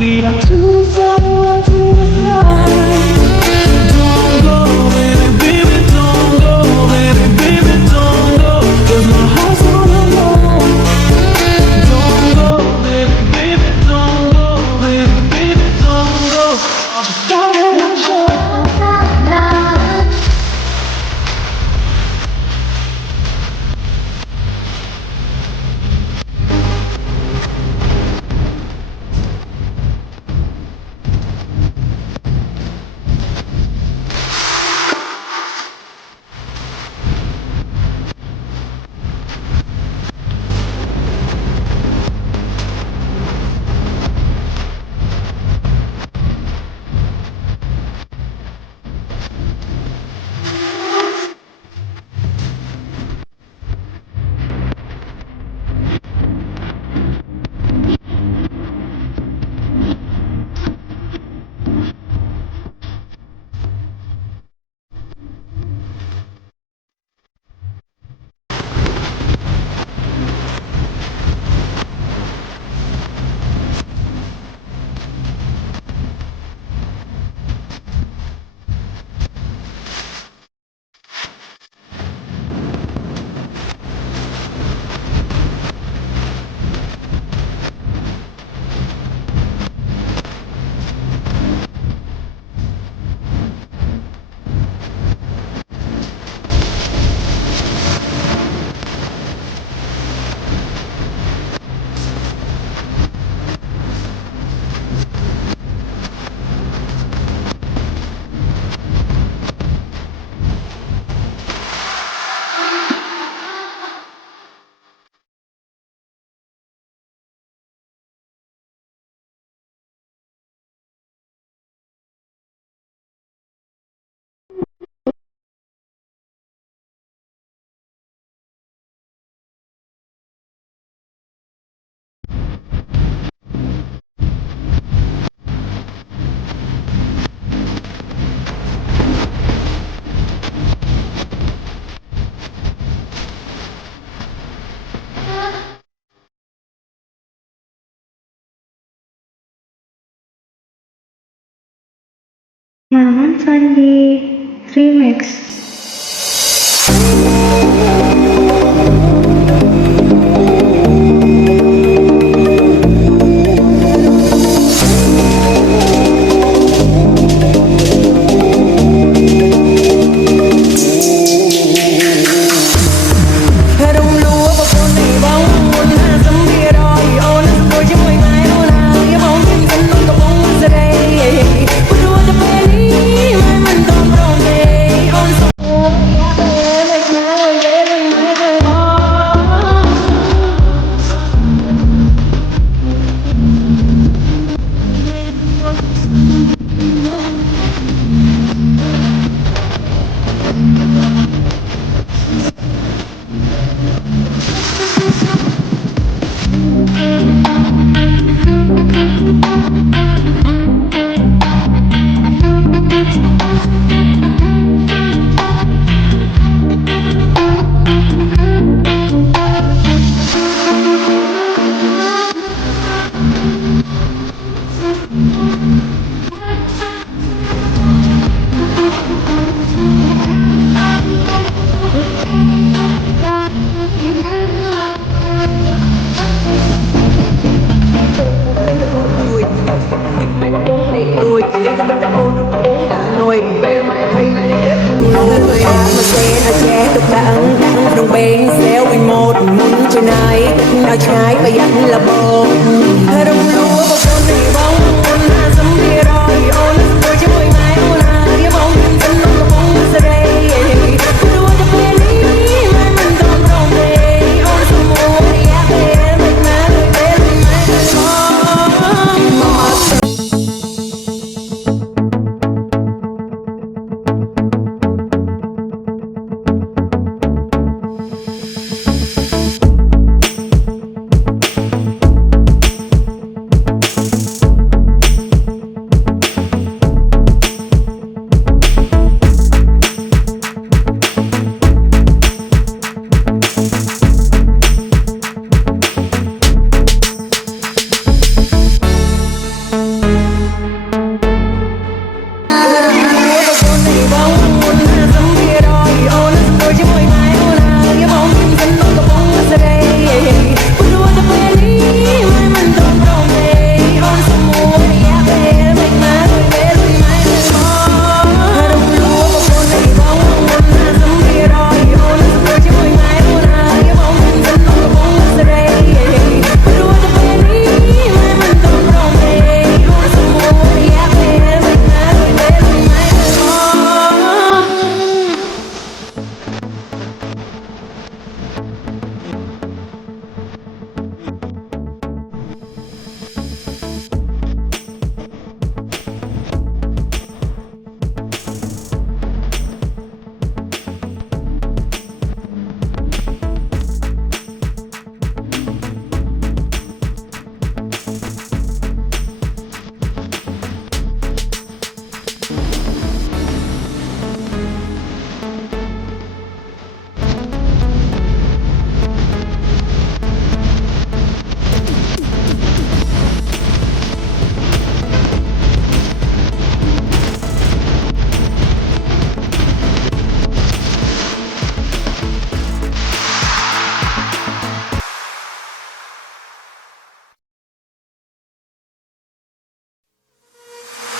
We are too far to fly. Don't go, baby, baby, don't go, baby, baby, don't go. 'Cause my heart's all alone. Don't go, baby, baby, don't go, baby, baby, don't go. I'll just die and show. Maman Sandi Remix. Đồng bên xéo bên một muốn trên ai nào trái và dặn là bờ đồng lúa và con này bóng con na sắm kia rồi ôn tôi chỉ môi mai ôn à bóng chân nó có bóng ra đây đua cho bên đi mai mình còn đồng đây ôn sum mồ đi áp về mình má người bên mai con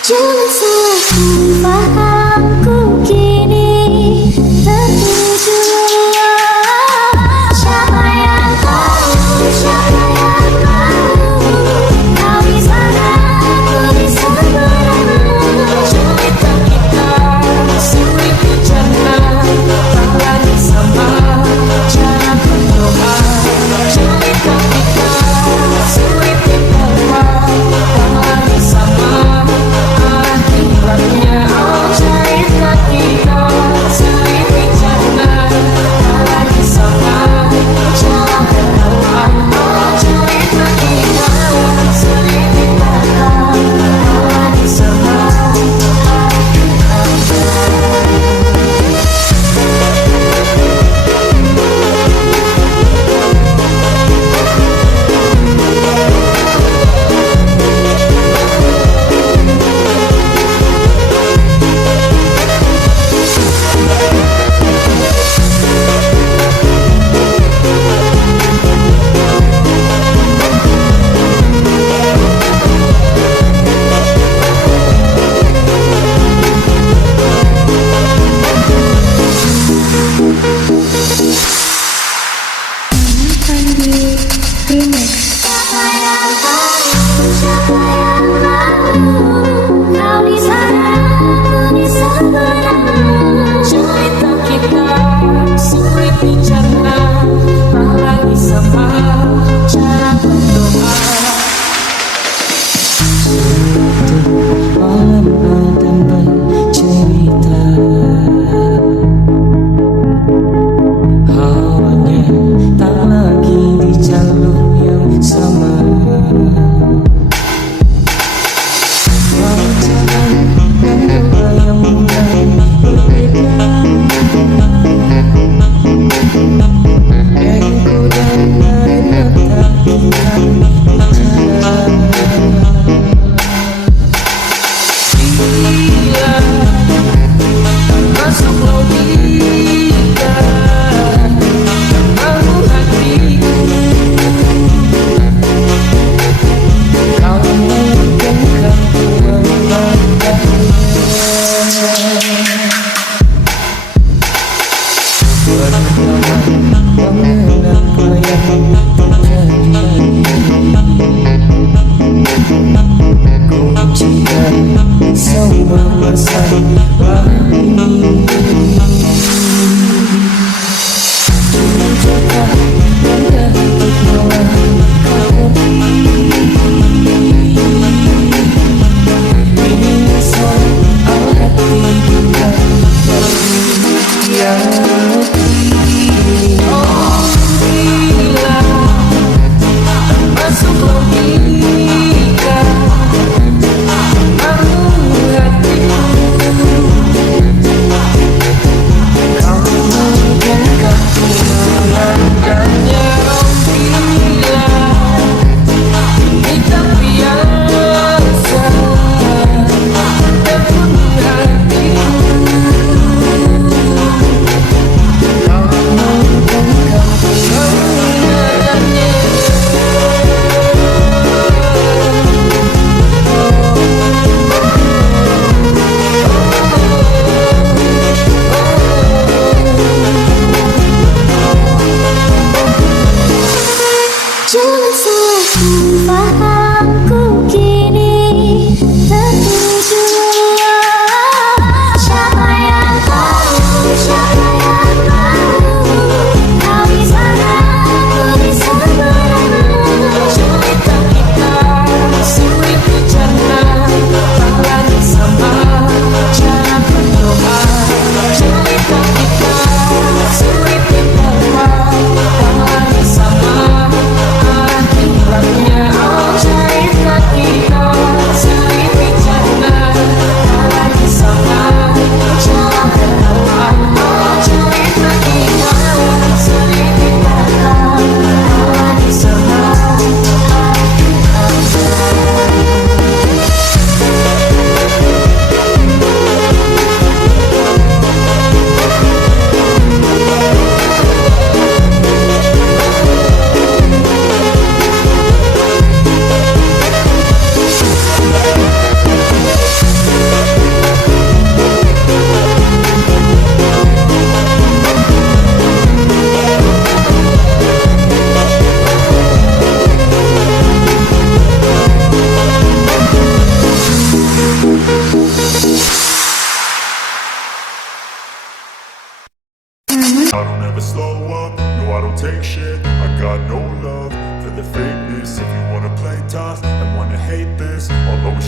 Jangan salahkan fahamku kini tertuju. Siapa yang tahu, siapa yang tahu, kau di sana, aku di sana. Cerita kita sulit dicerna, tak lagi sama cara berdoa. Cerita kita sulit dibawa, tak lagi sama akibatnya. Oh, cerita kita sulit dicerna, tak lagi sama cara berdoa. Oh, cerita kita sulit dibawa, tak lagi sama. Sandi Remix. Siapa yang tahu, siapa yang mahu, kau di sana, aku di sana. Cerita kita sulit dicerna, tak lagi sama cara berdoa. Malam Adam bercerita, hawanya tak lagi di jalur yang sama. Jalan dan doa yang mulai berbeda. Dariku dan mata kita bicara. Gila, tak masuk logika, tak mahu hatiku. Kau meyakinkan ku memandangnya. Berkawan mengapa yang terjadi. Kunci dari semua masalah ini. Cinta yang terbawa kau ini soal hati kita yang oh gila, tak masuk logika, malu hatiku.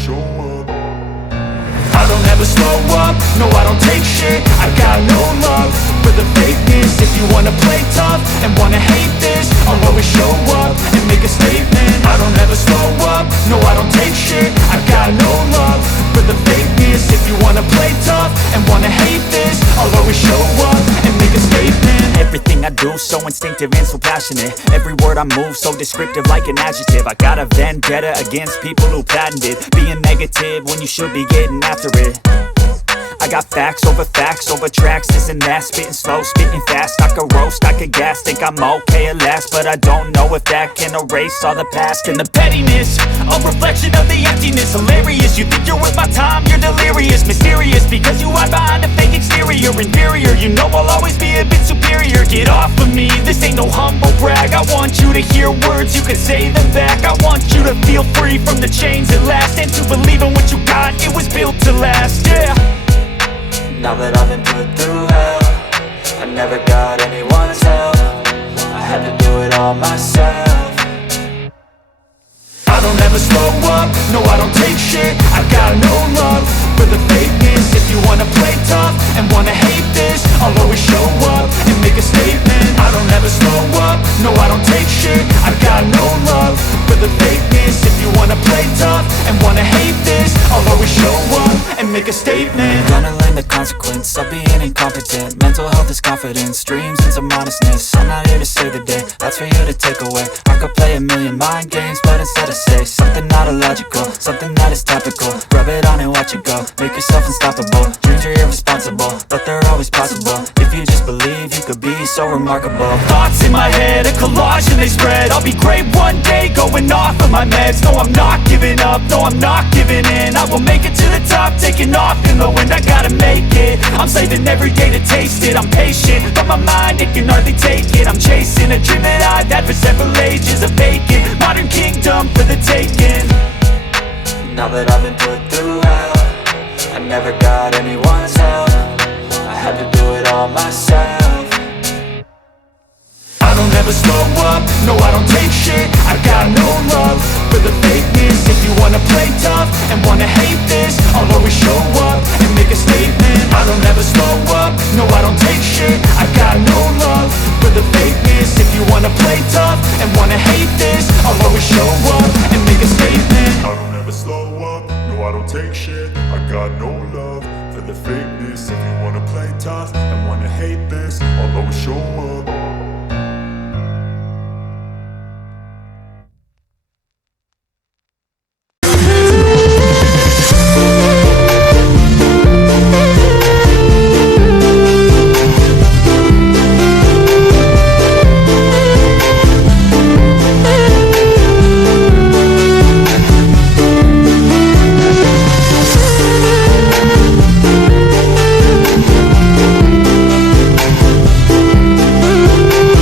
show up. I don't ever slow up, no I don't take shit. I got no love for the fakeness. If you wanna play tough and wanna hate this, I'll always show up and make a statement. I don't ever slow up, no I don't take shit. I got no love for the fakeness. If you wanna play tough and wanna hate this, I'll always show up and make a statement. Everything I do so instinctive and so passionate. Every word I move so descriptive like an adjective. I got a vendetta against people who patented being negative when you should be getting after it. I got facts over tracks, this and that. Spitting slow, spitting fast. I could roast, I could gas. Think I'm okay at last, but I don't know if that can erase all the past. And the pettiness, a reflection of the emptiness. Hilarious, you think you're worth my time, you're delirious. Mysterious, because you hide behind a fake exterior. Inferior, you know I'll always be a bit superior. Get off of me, this ain't no humble brag. I want you to hear words, you can say them back. I want you to feel free from the chains at last, and to believe in what you got, it was built to last, yeah. Now that I've been put through hell, I never got anyone's help. I had to do it all myself. I don't ever slow up, no I don't take shit. I got no love for the fakeness. If you wanna play tough and wanna hate this, I'll always show up and make a statement. I don't ever slow up, no I don't take shit. I got no love for the fakeness. If you wanna play tough and wanna hate this, I'll always show up and make a statement. Gonna learn the consequence of being incompetent. Mental health is confidence, dreams and some honestness. I'm not here to save the day, that's for you to take away. I could play a million mind games, but instead I say something not illogical, something that is topical. Rub it on and watch it go, make yourself unstoppable. Dreams are irresponsible, but they're always possible. If you just believe, you could be so remarkable. Thoughts in my head, a collage and they spread. I'll be great one day, going off of my meds. No, I'm not giving up, no, I'm not giving in. I will make it to the top, taking off in the wind. I gotta make it, I'm saving every day to taste it. I'm patient, but my mind, it can hardly take it. I'm chasing a dream that I've had for several ages. A vacant, modern kingdom for the taking. Now that I've been put through hell, I never got anyone's help. I had to do it all myself. I don't ever slow up, no I don't take shit. I got no love for the fakeness. If you wanna play tough and wanna hate this, I'll always show up and make a statement. I don't ever slow up, no I don't take shit. I got no love for the fakeness. If you wanna play tough and wanna hate this, I'll always show up and make a statement. I don't ever slow up, no I don't take shit. I got no love for the fakeness. If you wanna play tough and wanna hate this, I'll always show up.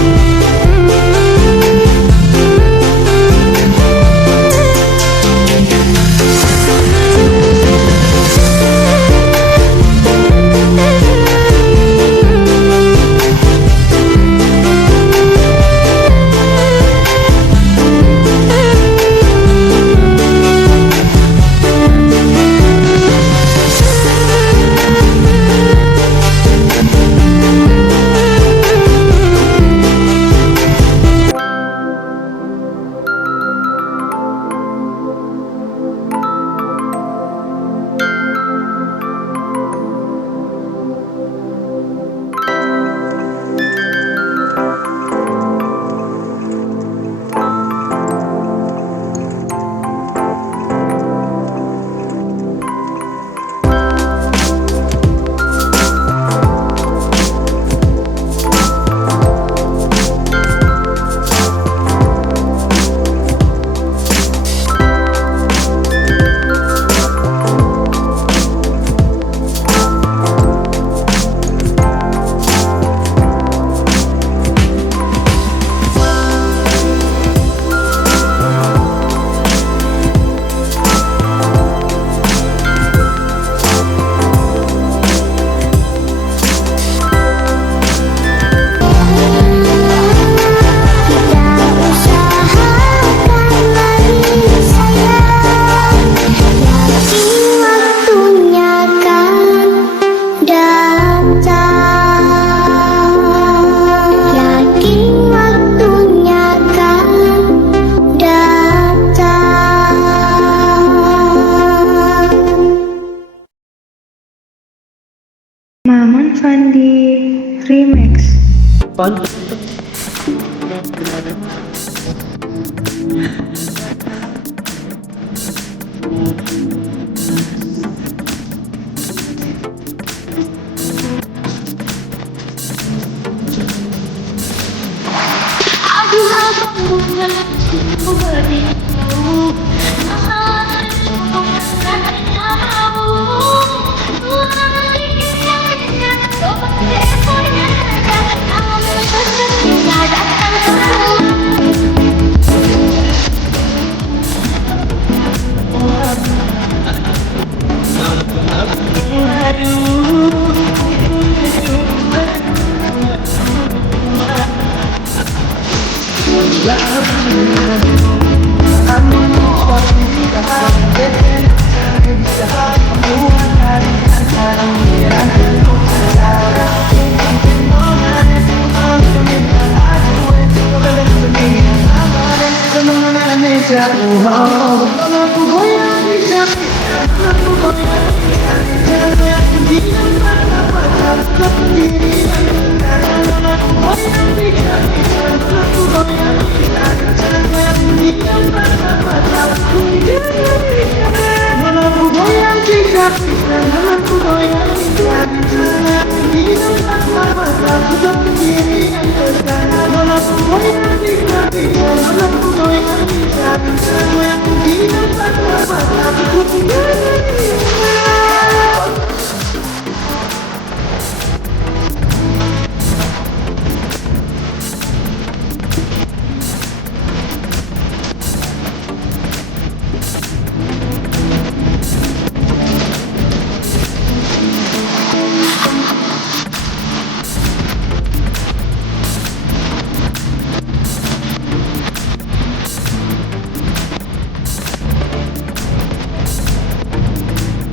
Fandi Remix. Aduh abang aku beritahu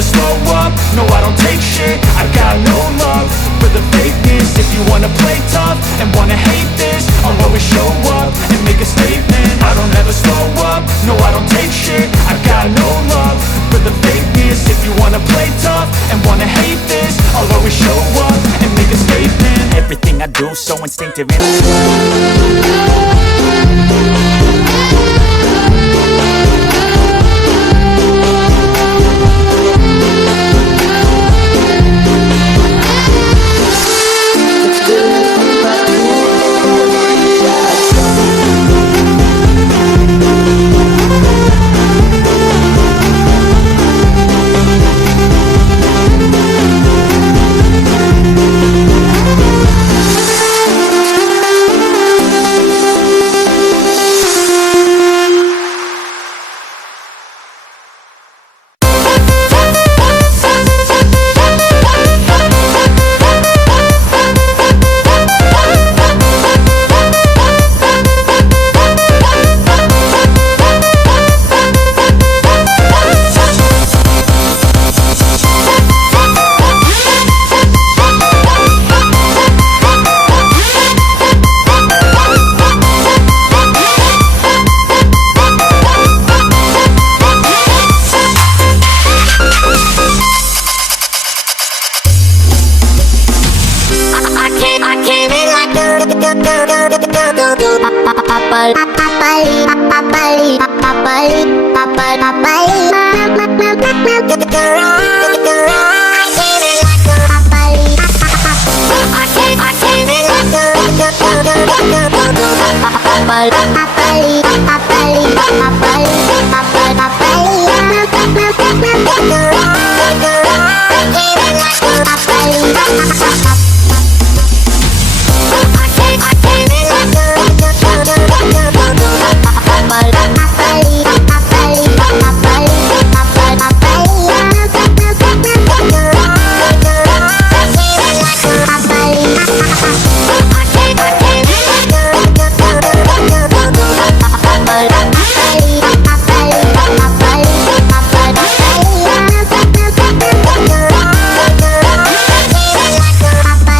never slow up, no I don't take shit. I got no love for the fakeness. If you wanna play tough and wanna hate this, I'll always show up and make a statement. I don't ever slow up, no I don't take shit. I got no love for the fakeness. If you wanna play tough and wanna hate this, I'll always show up and make a statement. Everything I do so instinctive and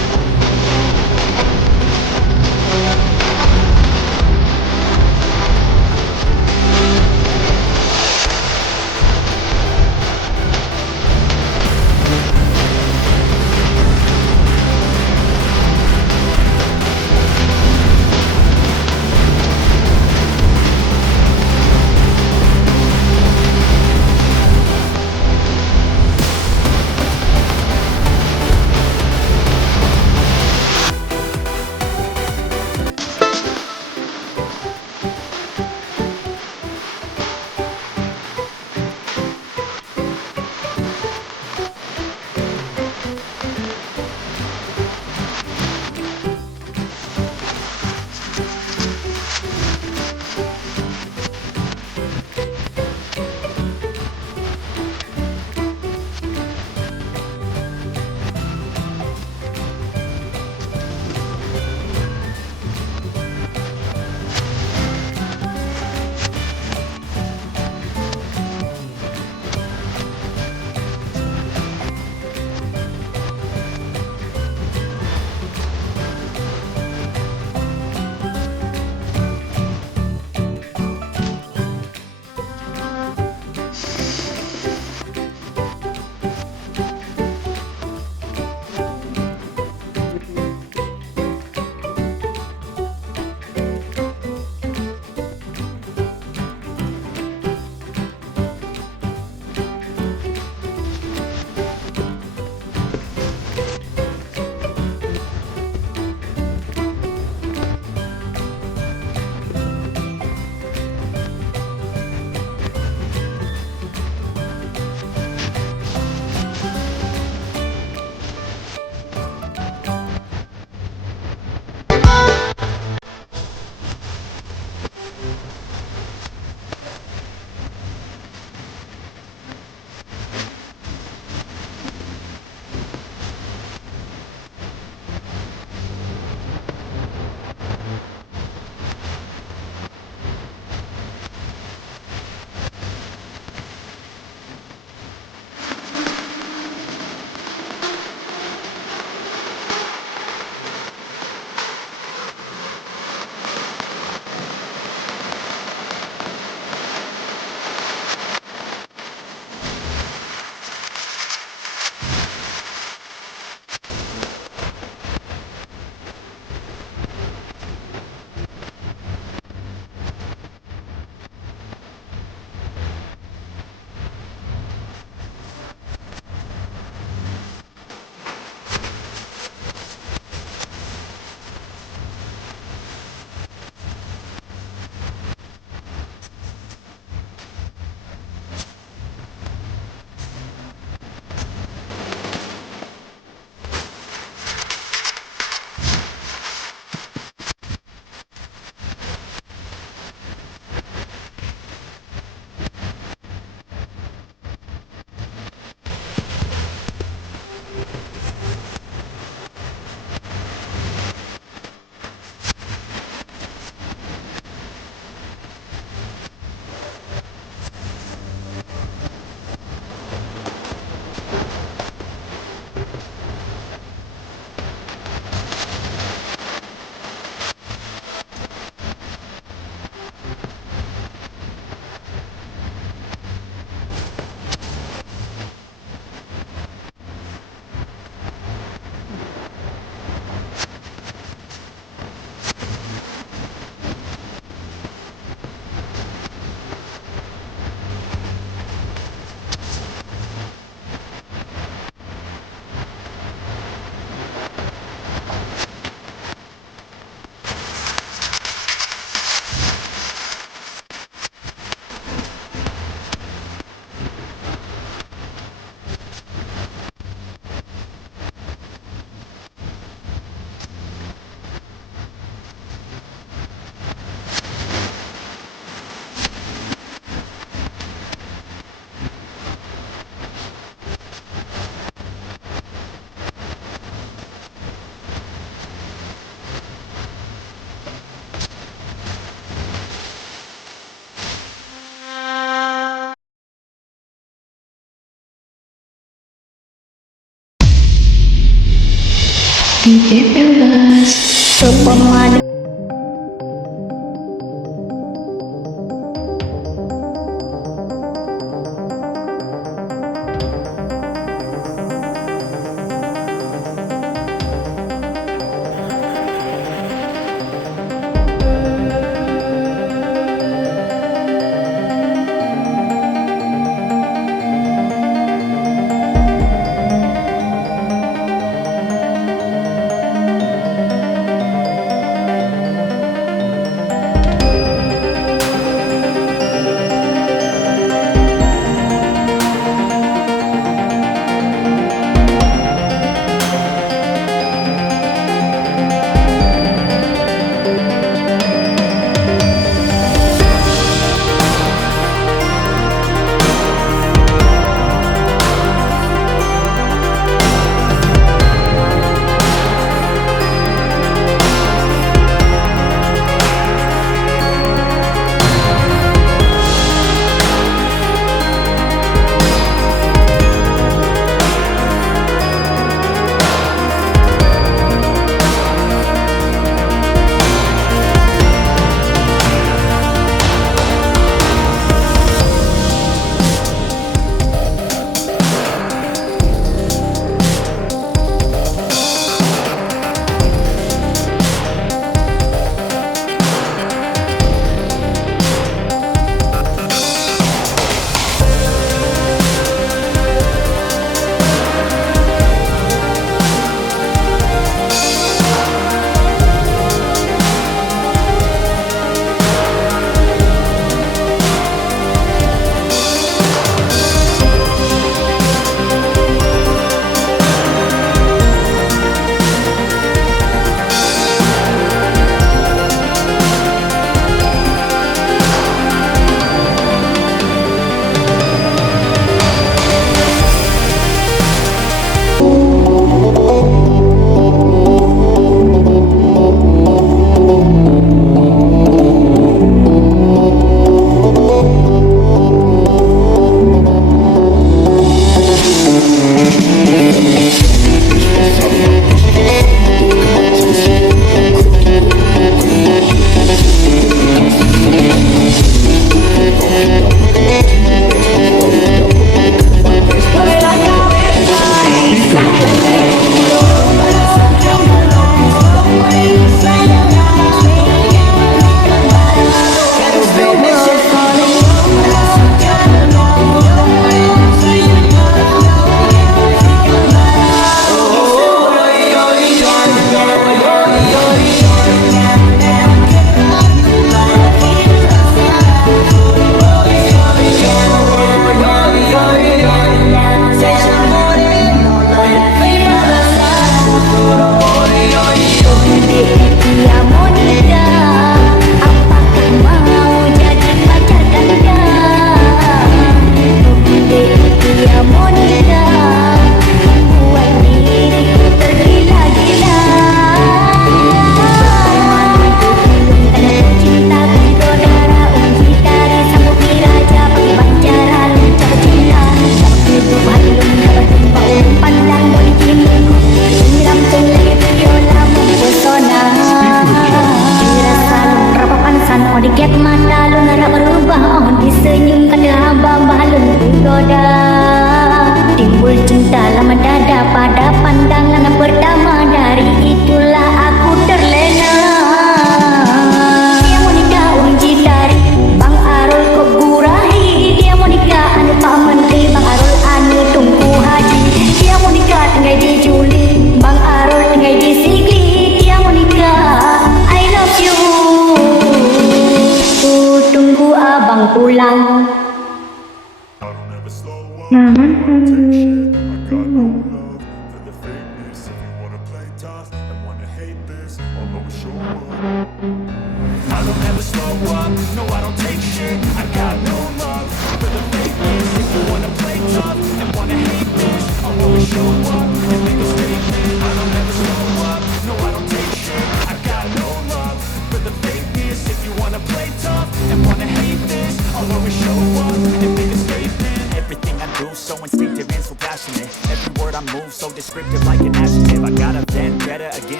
DJ Bebas. Sepemadu so instinctive and so passionate. Every word I move so descriptive like an adjective. I got a vendetta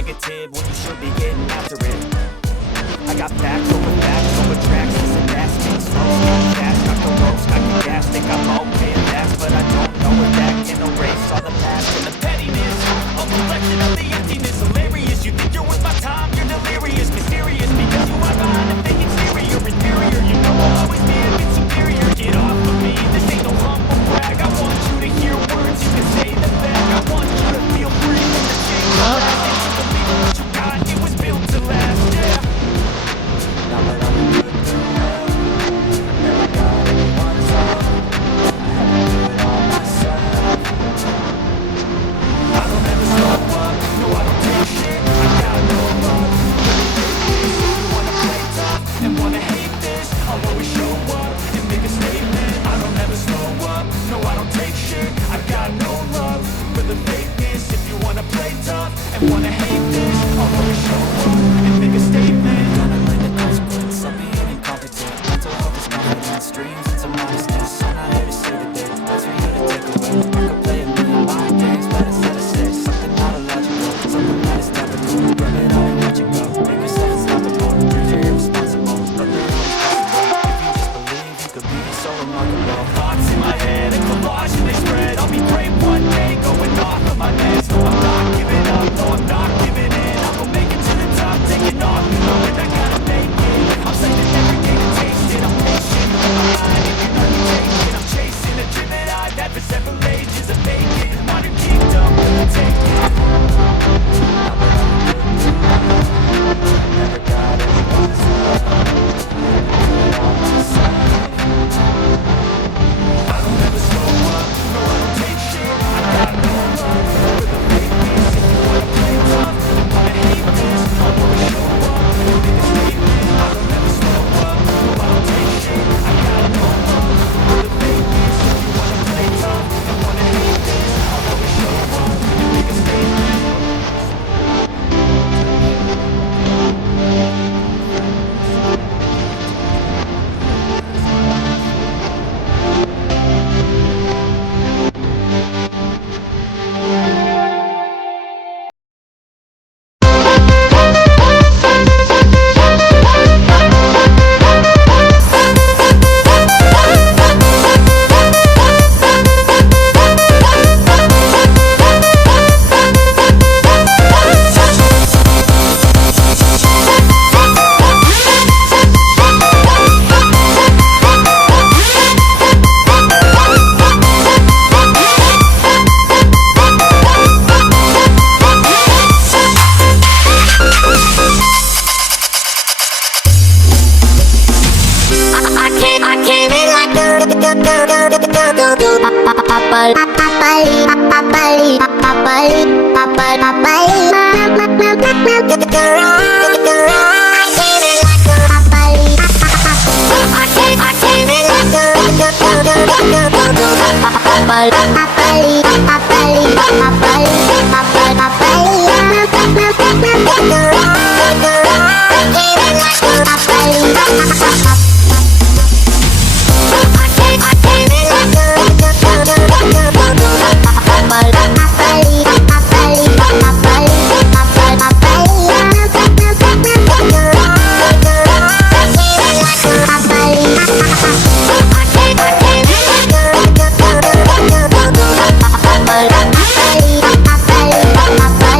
negative when you should be getting after it. I got facts over tracks, this and that, speed slow, speed fast, got the ropes, got the gas, think I'm okay at that, but I don't know if that can erase all the past and the pettiness, a reflection of the emptiness, hilarious, you think you're worth my time, you're delirious, mysterious, because you are behind a fake exterior, inferior, you know I'll always be a bit superior, get off of me, this ain't no humble brag, I want you to hear words, you can say them back, I want you to feel free from the chains of last, and you believe in what you got, it was built to last, yeah. Now that I'm good to know, never got anyone's love. I had to do it all myself. I don't ever slow up, no I don't take shit, I got no love for the fakeness. If you wanna play tough and wanna hate this, I'll always show up and make a statement. I don't ever slow up, no I don't take shit, I got no love for the fakeness. If you wanna play tough and wanna hate this, I'll always show up and make a statement. Gonna learn the consequence of being incompetent. Mental health is confidence, dreams and some modestness. I'm not here to save the day, that's for you to take away. I could play a million mind games, but instead I say something not illogical, something that is topical. Rub it out and watch it go. Make yourself unstoppable. Dreams are irresponsible, but they're always possible. If you just believe, you could be so remarkable. Thoughts in my head, a collage and they spread. I'll be great one day, going off of my meds. I'm not giving up, no I'm not giving in. I will make it to the top, taking off, you know it, I gotta make it. I'm saving every day to taste it, I'm patient, I'm behind it, you're not taking it. I'm chasing a dream that I've had for several ages, a vacant modern kingdom, gonna take it. Now that I'm good to know, never got anyone's love. I had to do it all myself. I don't ever slow up, no I don't take shit, I got no love for the fakeness. If you wanna play tough and wanna hate this, I'll always show up and make a statement. I don't ever slow up, no I don't take shit, I got no love for the fakeness. If you wanna play tough and wanna hate this, I'll always show up and make a statement. I came in like Papali,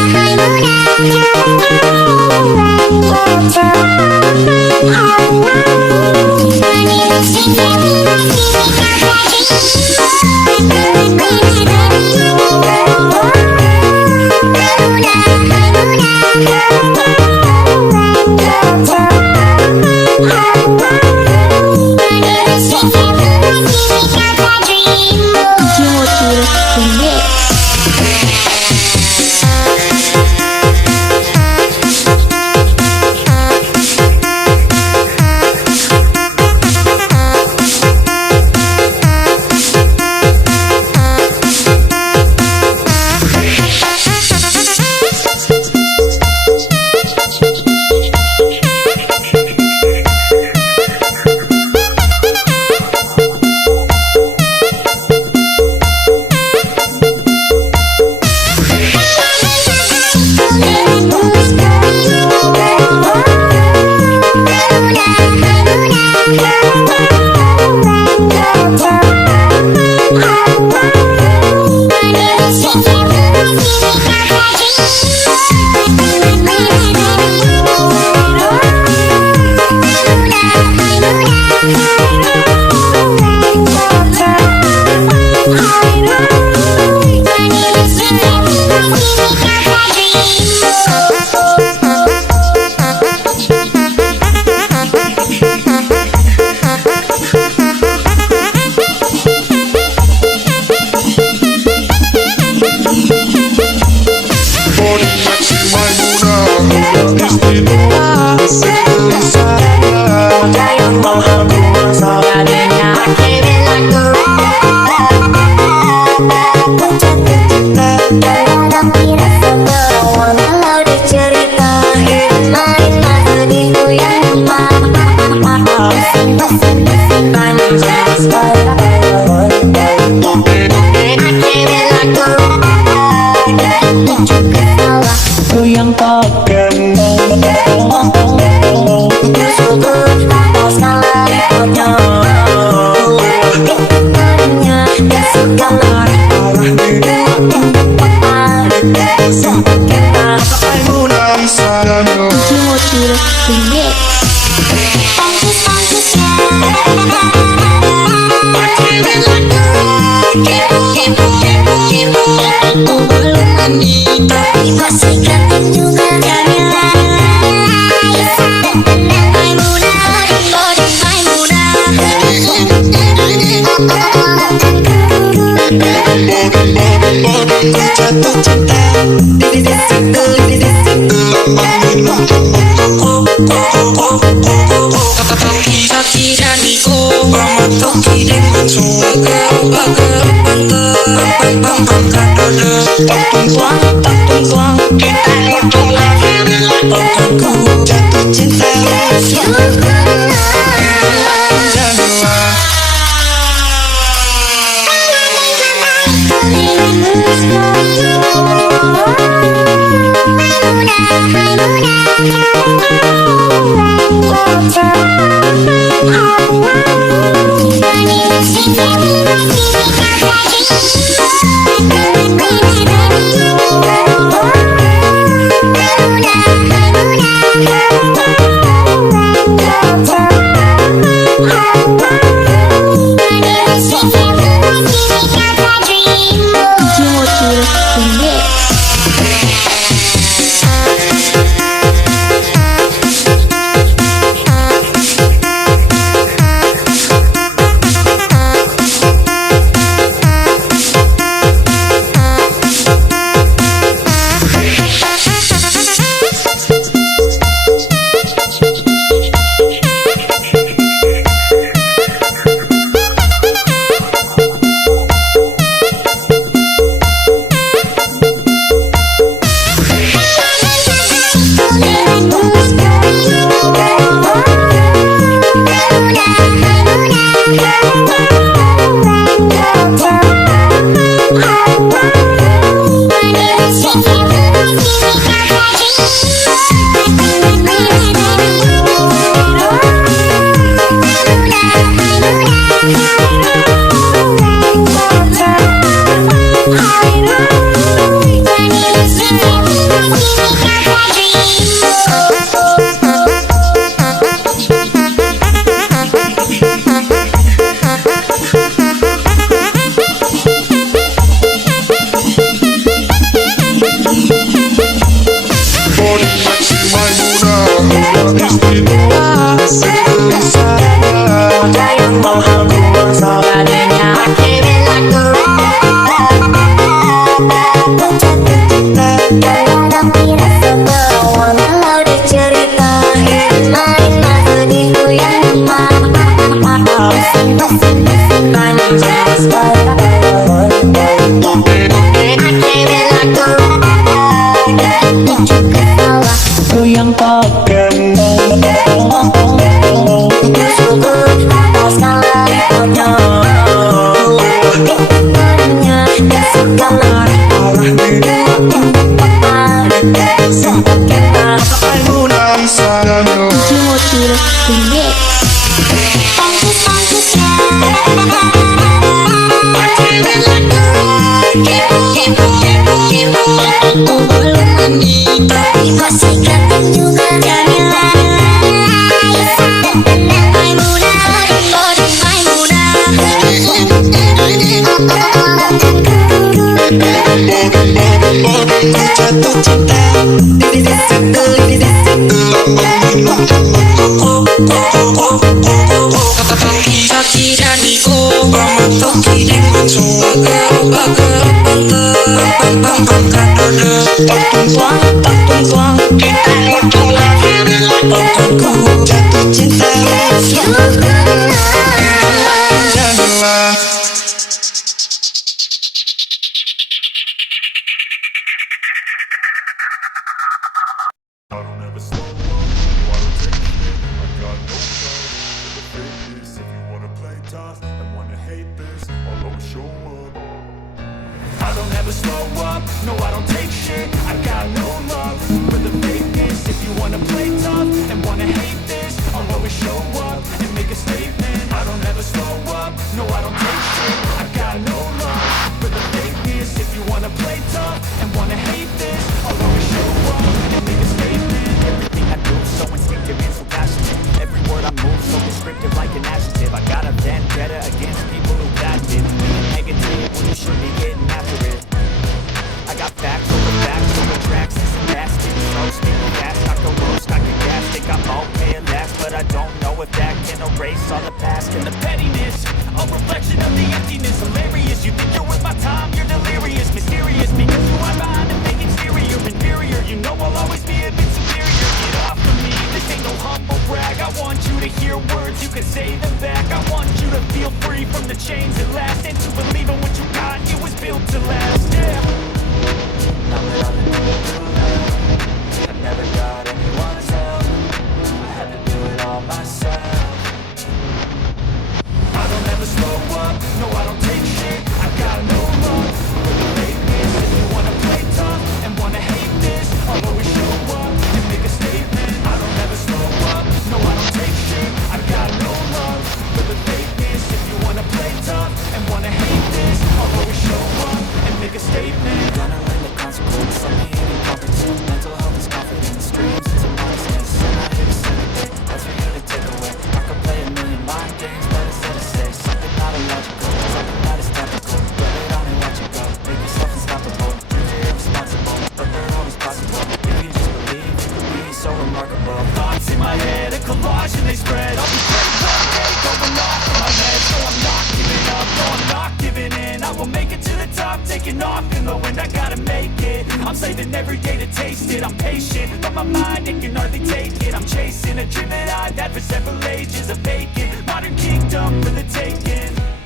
I know Goyang pakai Jatuh cinta Kaki daniku Toki dengan suara angkat dada tak tumpang kita itu lagi aku jatuh cinta janganlah. I don't ever slow up, no I don't take shit. I got no love for the fakeness. If you wanna play tough and wanna hate this, I'll always show up and make a statement. I don't ever slow up, no I don't take shit. I got no love for the fakeness. If you wanna play tough and wanna hate this, I'll always show up and make a statement. Everything I do so instinctive and so passionate. Every word I move so descriptive like an adjective. I got a vendetta against people who patented being negative when you should be getting after it. I got facts over tracks, this and that. So speaking fast, I can roast, I can gas. Think I'm okay at last, but I don't know if that can erase all the past and the pettiness. A reflection of the emptiness, hilarious. You think you're worth my time, you're delirious, mysterious. Because you are behind a fake exterior, inferior. You know I'll always be a bit superior. Get off of me, this ain't no humble brag. I want you to hear words, you can say them back. I want you to feel free from the chains at last, and to believe in what you got, it was built to last. Yeah. Now that I've been doing too long, I never got anyone's help. I had to do it all myself. I don't ever slow up, no I don't take shit. I got no love for the fakeness. If you wanna play tough and wanna hate this, I'll always show up and make a statement. I don't ever slow up, no I don't take shit. I got no love for the fakeness. If you wanna play tough and wanna hate this, I'll always show up and make a statement. Gonna learn the consequence of being incompetent. Mental health is confidence, dreams into modestness. I'm not here to say that that's for you to take away. I could play a million mind games, but instead I say something not illogical, something that is topical. Get it on and watch it go. Make yourself unstoppable. Dreams are irresponsible, but they're always possible. If you just believe, you could be so remarkable. Thoughts in my head, a collage and they spread. I'll be ready one day, going off in my head. So I'm not giving up, no I'm not giving in. I will make it to the top, taking off in the wind. I gotta make it, I'm saving every day to taste it. I'm patient, but my mind, it can hardly take it. I'm chasing a dream that I've had for several ages. A vacant, modern kingdom for the taking.